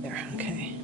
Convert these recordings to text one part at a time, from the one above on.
There, okay.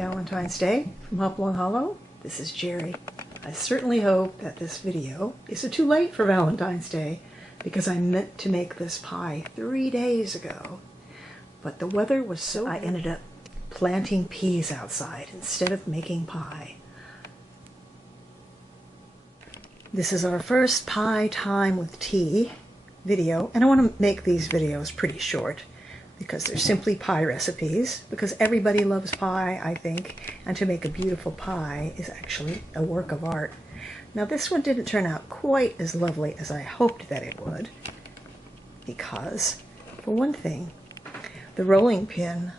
Valentine's Day from Hopalong Hollow. This is Jeri. I certainly hope that this video isn't too late for Valentine's Day because I meant to make this pie 3 days ago. But the weather was so I ended up planting peas outside instead of making pie. This is our first pie time with tea video, and I want to make these videos pretty short because they're simply pie recipes, because everybody loves pie, I think, and to make a beautiful pie is actually a work of art. Now this one didn't turn out quite as lovely as I hoped that it would, because, for one thing, the rolling pin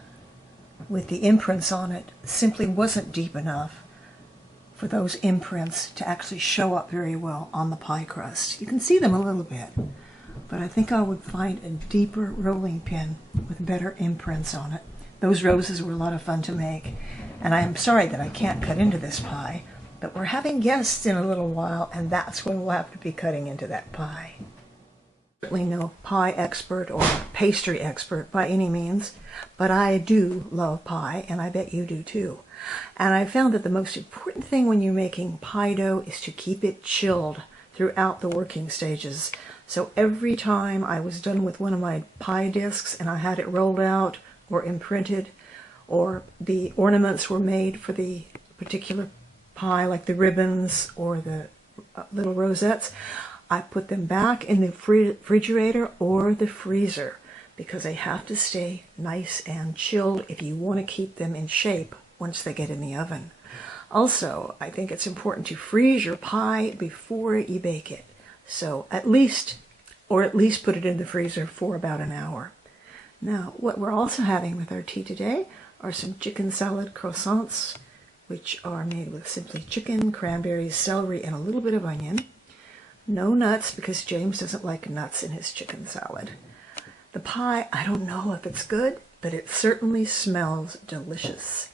with the imprints on it simply wasn't deep enough for those imprints to actually show up very well on the pie crust. You can see them a little bit, but I think I would find a deeper rolling pin with better imprints on it. Those roses were a lot of fun to make, and I am sorry that I can't cut into this pie, but we're having guests in a little while, and that's when we'll have to be cutting into that pie. Certainly no pie expert or pastry expert by any means, but I do love pie, and I bet you do too. And I found that the most important thing when you're making pie dough is to keep it chilled throughout the working stages. So every time I was done with one of my pie discs and I had it rolled out or imprinted, or the ornaments were made for the particular pie, like the ribbons or the little rosettes, I put them back in the refrigerator or the freezer because they have to stay nice and chilled if you want to keep them in shape once they get in the oven. Also, I think it's important to freeze your pie before you bake it. So at least put it in the freezer for about an hour. Now, what we're also having with our tea today are some chicken salad croissants, which are made with simply chicken, cranberries, celery, and a little bit of onion. No nuts, because James doesn't like nuts in his chicken salad. The pie, I don't know if it's good, but it certainly smells delicious.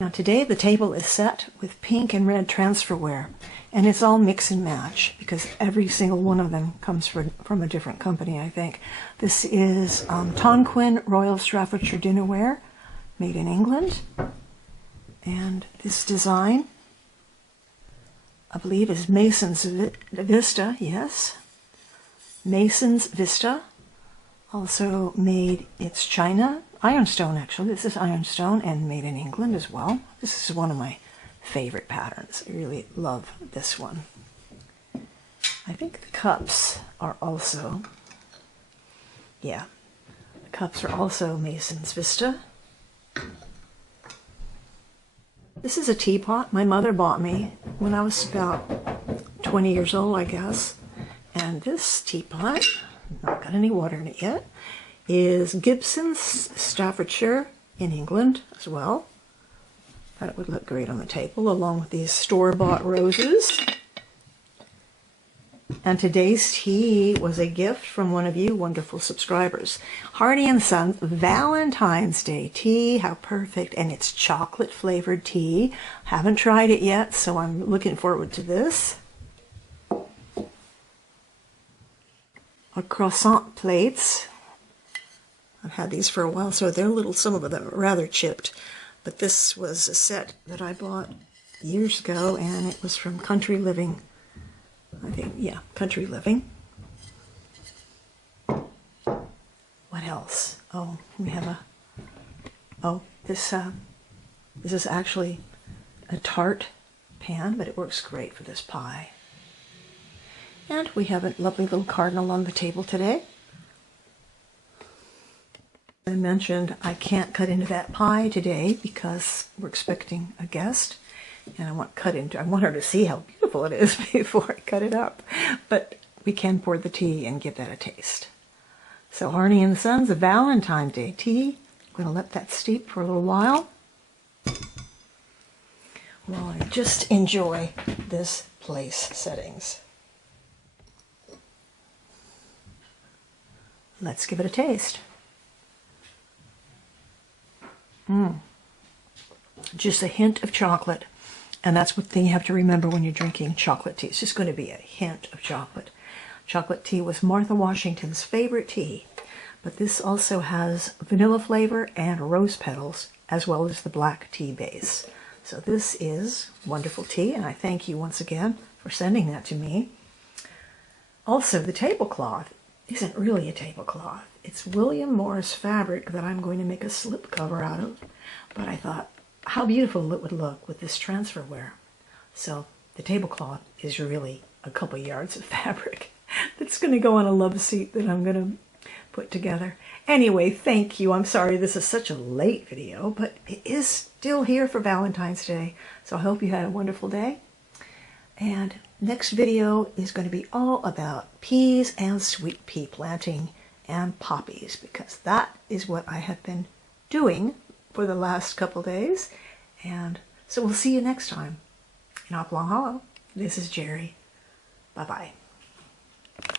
Now today the table is set with pink and red transferware, and it's all mix and match because every single one of them comes from a different company, I think. This is Tonquin Royal Staffordshire dinnerware, made in England, and this design, I believe, is Mason's Vista, yes. Mason's Vista, also made, it's China, ironstone actually. This is ironstone and made in England as well. This is one of my favorite patterns. I really love this one. I think the cups are also, yeah, the cups are also Mason's Vista. This is a teapot my mother bought me when I was about 20 years old, I guess. And this teapot, not got any water in it yet, is Gibson's Staffordshire in England as well. Thought it would look great on the table along with these store-bought roses. And today's tea was a gift from one of you wonderful subscribers. Hardy & Sons Valentine's Day tea. How perfect. And it's chocolate flavored tea. Haven't tried it yet, so I'm looking forward to this. Our croissant plates. I've had these for a while, so they're little, some of them are rather chipped. But this was a set that I bought years ago, and it was from Country Living. I think, yeah, Country Living. What else? Oh, we have a, oh, this is actually a tart pan, but it works great for this pie. And we have a lovely little cardinal on the table today. I mentioned I can't cut into that pie today because we're expecting a guest, and I want her to see how beautiful it is before I cut it up. But we can pour the tea and give that a taste. So Hardy & Sons, a Valentine's Day tea. I'm going to let that steep for a little while I just enjoy this place settings. Let's give it a taste. Just a hint of chocolate, and that's what thing you have to remember when you're drinking chocolate tea. It's just going to be a hint of chocolate. Chocolate tea was Martha Washington's favorite tea, but this also has vanilla flavor and rose petals as well as the black tea base. So this is wonderful tea, and I thank you once again for sending that to me. Also, the tablecloth isn't really a tablecloth. It's William Morris fabric that I'm going to make a slip cover out of. But I thought how beautiful it would look with this transferware. So the tablecloth is really a couple yards of fabric that's going to go on a love seat that I'm going to put together. Anyway, thank you. I'm sorry this is such a late video, but it is still here for Valentine's Day. So I hope you had a wonderful day. And next video is going to be all about peas and sweet pea planting and poppies, because that is what I have been doing for the last couple days. And so we'll see you next time in Oplong Hollow. This is Jeri. Bye-bye.